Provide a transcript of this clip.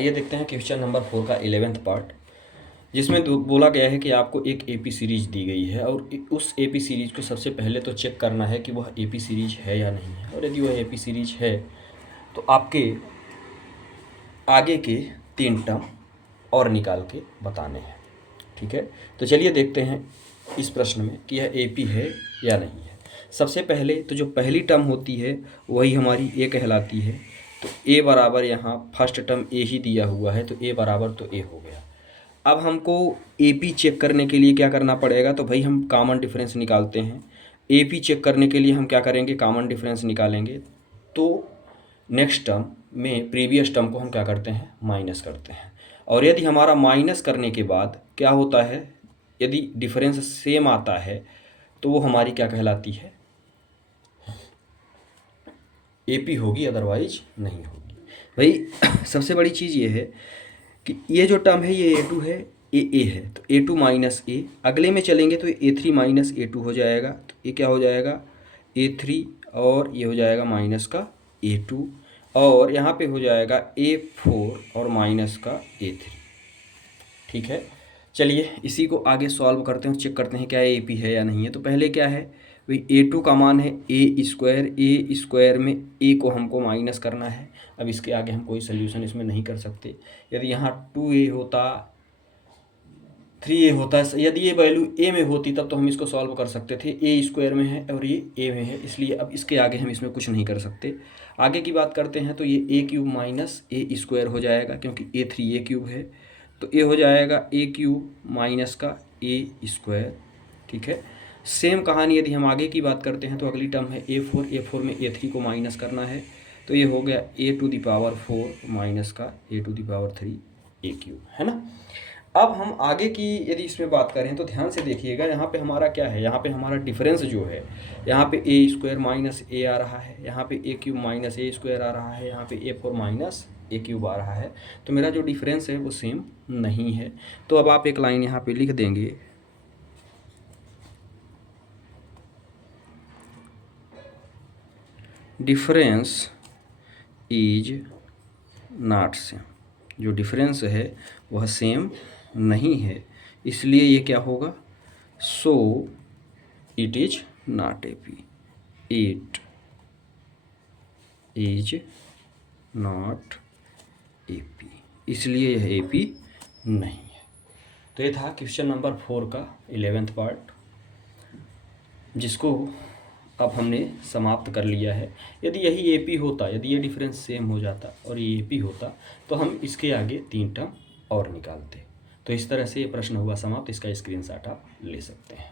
ये देखते हैं क्वेश्चन नंबर 4 का 11th पार्ट, जिसमें बोला गया है कि आपको एक एपी सीरीज दी गई है और उस एपी सीरीज को सबसे पहले तो चेक करना है कि वह एपी सीरीज है या नहीं है, और यदि वह एपी सीरीज है तो आपके आगे के 3 टर्म और निकाल के बताने हैं। ठीक है, तो चलिए देखते हैं इस प्रश्न में कि यह एपी है या नहीं है। सबसे पहले तो जो पहली टर्म होती है वही हमारी ए कहलाती है, तो ए बराबर यहाँ फर्स्ट टर्म ए ही दिया हुआ है, तो ए बराबर तो ए हो गया। अब हमको एपी चेक करने के लिए क्या करना पड़ेगा, तो भाई हम कॉमन डिफरेंस निकालते हैं। एपी चेक करने के लिए हम क्या करेंगे, कॉमन डिफरेंस निकालेंगे। तो नेक्स्ट टर्म में प्रीवियस टर्म को हम क्या करते हैं, माइनस करते हैं। और यदि हमारा माइनस करने के बाद क्या होता है, यदि डिफरेंस सेम आता है तो वो हमारी क्या कहलाती है, एपी होगी, अदरवाइज नहीं होगी। भाई सबसे बड़ी चीज़ ये है कि ये जो टर्म है ये A2 है, ये A है, तो A2 माइनस ए। अगले में चलेंगे तो A3 माइनस A2 हो जाएगा, तो ये क्या हो जाएगा A3, और ये हो जाएगा माइनस का A2, और यहाँ पे हो जाएगा A4 और माइनस का A3। ठीक है, चलिए इसी को आगे सॉल्व करते हैं, चेक करते हैं क्या एपी है या नहीं है। तो पहले क्या है भाई, A2 का मान है ए स्क्वायर में ए को हमको माइनस करना है। अब इसके आगे हम कोई सोल्यूशन इसमें नहीं कर सकते। यदि यहाँ 2a होता, 3a होता, यदि ये वैल्यू a में होती तब तो हम इसको सॉल्व कर सकते थे। ए स्क्वायर में है और ये a में है, इसलिए अब इसके आगे हम इसमें कुछ नहीं कर सकते। आगे की बात करते हैं तो ये a cube minus A square हो जाएगा, क्योंकि A3 a क्यूब है, तो ये हो जाएगा a क्यूब माइनस का ए स्क्वायर। ठीक है, सेम कहानी यदि हम आगे की बात करते हैं तो अगली टर्म है A4 में A3 को माइनस करना है, तो ये हो गया a⁴ माइनस का a⁴ a क्यूब, है ना। अब हम आगे की यदि इसमें बात करें तो ध्यान से देखिएगा, यहाँ पे हमारा क्या है, यहाँ पे हमारा डिफरेंस जो है, यहाँ पे ए स्क्वायर माइनस ए आ रहा है, यहाँ पे ए क्यूब माइनस ए स्क्वायर आ रहा है, यहाँ पे A4 माइनस ए क्यूब आ रहा है। तो मेरा जो डिफरेंस है वो सेम नहीं है। तो अब आप एक लाइन यहाँ पे लिख देंगे, डिफरेंस इज नॉट सेम। जो डिफरेंस है वह सेम नहीं है, इसलिए ये क्या होगा, so it is not AP, it is not AP, इसलिए यह एपी नहीं है। तो ये था क्वेश्चन नंबर 4 का 11th पार्ट, जिसको अब हमने समाप्त कर लिया है। यदि यही एपी होता, यदि ये डिफरेंस सेम हो जाता और ये एपी होता तो हम इसके आगे 3 टर्म और निकालते। तो इस तरह से ये प्रश्न हुआ समाप्त। इसका स्क्रीनशॉट आप ले सकते हैं।